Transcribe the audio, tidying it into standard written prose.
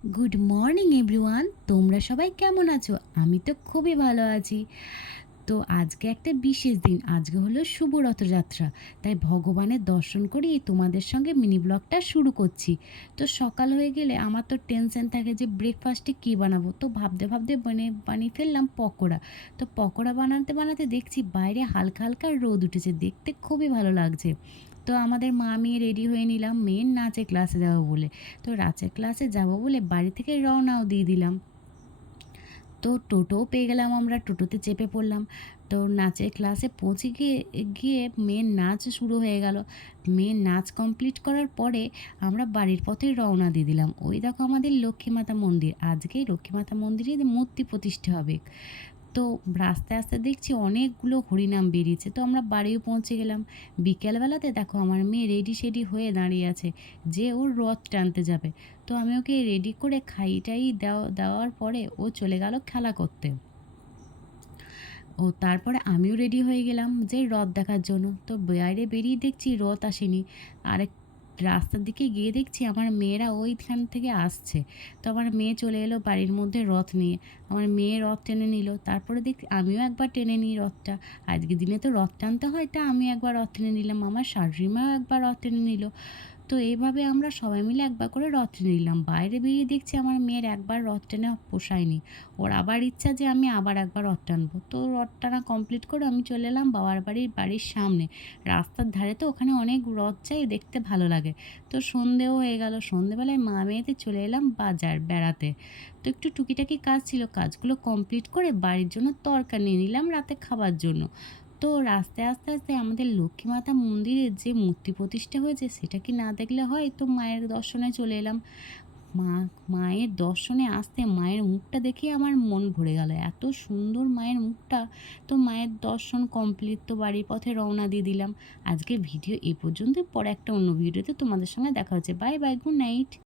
Good morning everyone, তোমরা সবাই কেমন আছো? আমি তো খুবই ভালো আছি। তো আজকে একটা বিশেষ দিন, আজকে হলো শুভ রথযাত্রা। তাই ভগবানের দর্শন করেই তোমাদের সঙ্গে মিনি ব্লগটা শুরু করছি। তো সকাল হয়ে গেলে আমার তো টেনশন থাকে যে ব্রেকফাস্টে কী বানাবো। তো ভাবতে ভাবতে বানিয়ে ফেললাম পকোড়া। তো পকোড়া বানাতে বানাতে দেখছি বাইরে হালকা হালকা রোদ উঠেছে, দেখতে খুবই ভালো লাগছে। তো আমাদের মা আমি রেডি হয়ে নিলাম মেয়ের নাচের ক্লাসে যাবো বলে। তো নাচের ক্লাসে যাব বলে বাড়ি থেকে রওনাও দিয়ে দিলাম। তো টোটোও পেয়ে গেলাম, আমরা টোটোতে চেপে পড়লাম। তো নাচের ক্লাসে পৌঁছে গিয়ে গিয়ে মেয়ের নাচ শুরু হয়ে গেল। মেয়ের নাচ কমপ্লিট করার পরে আমরা বাড়ির পথেই রওনা দিয়ে দিলাম। ওই দেখো আমাদের লক্ষ্মীমাতা মন্দির, আজকেই লক্ষ্মীমাতা মন্দিরে মূর্তি প্রতিষ্ঠা হবে। তো রাস্তায় আস্তে দেখছি অনেকগুলো হরিনাম বেরিয়েছে, তো আমরা বাড়িও পৌঁছে গেলাম। বিকেলবেলাতে দেখো আমার মেয়ে রেডি সেডি হয়ে দাঁড়িয়ে আছে যে ওর রথ টানতে যাবে। তো আমি ওকে রেডি করে খাইটাই দেওয়ার পরে ও চলে গেল খেলা করতে। ও তারপরে আমিও রেডি হয়ে গেলাম যে রথ দেখার জন্য। তো বাইরে বেরিয়ে দেখছি রথ আসেনি। আরেক রাস্তার দিকে গিয়ে দেখছি আমার মেয়েরা ওইখান থেকে আসছে। তো আমার মেয়ে চলে এলো বাড়ির মধ্যে রথ নিয়ে। আমার মেয়ে রথ টেনে নিল, তারপরে দেখি আমিও একবার টেনে নিই রথটা। আজকের দিনে তো রথ টানতে হয়, তা আমি একবার রথ টেনে নিলাম, আমার শাশুড়িমাও একবার রথ টেনে নিল। তো এইভাবে আমরা সবাই মিলে একবার করে রথ টেনে নিলাম। বাইরে বেরিয়ে দেখছি আমার মেয়ের একবার রথ টেনে পোষায়নি, ওর আবার ইচ্ছা যে আমি আবার একবার রথ টানবো। তো রথ টানা কমপ্লিট করে আমি চলে এলাম বাবার বাড়ির সামনে। রাস্তার ধারে তো ওখানে অনেক রথ যায়, দেখতে ভালো লাগে। তো সন্ধেও হয়ে গেল, সন্ধেবেলায় মা মেয়েতে চলে এলাম বাজার বেড়াতে। তো একটু টুকিটাকি কাজ ছিল, কাজগুলো কমপ্লিট করে বাড়ির জন্য তরকারি নিয়ে নিলাম রাতে খাবার জন্য। তো রাস্তায় আস্তে আস্তে আমাদের লক্ষ্মীমাতা মন্দিরের যে মূর্তি প্রতিষ্ঠা হয়েছে সেটা কি না দেখলে হয়, তো মায়ের দর্শনে চলে এলাম। মায়ের দর্শনে আসতে মায়ের মুখটা দেখে আমার মন ভরে গেল, এত সুন্দর মায়ের মুখটা। তো মায়ের দর্শন কমপ্লিট, তো বাড়ির পথে রওনা দিয়ে দিলাম। আজকের ভিডিও এ পর্যন্ত, পরে একটা অন্য ভিডিওতে তোমাদের সঙ্গে দেখা হচ্ছে। Bye bye, good night.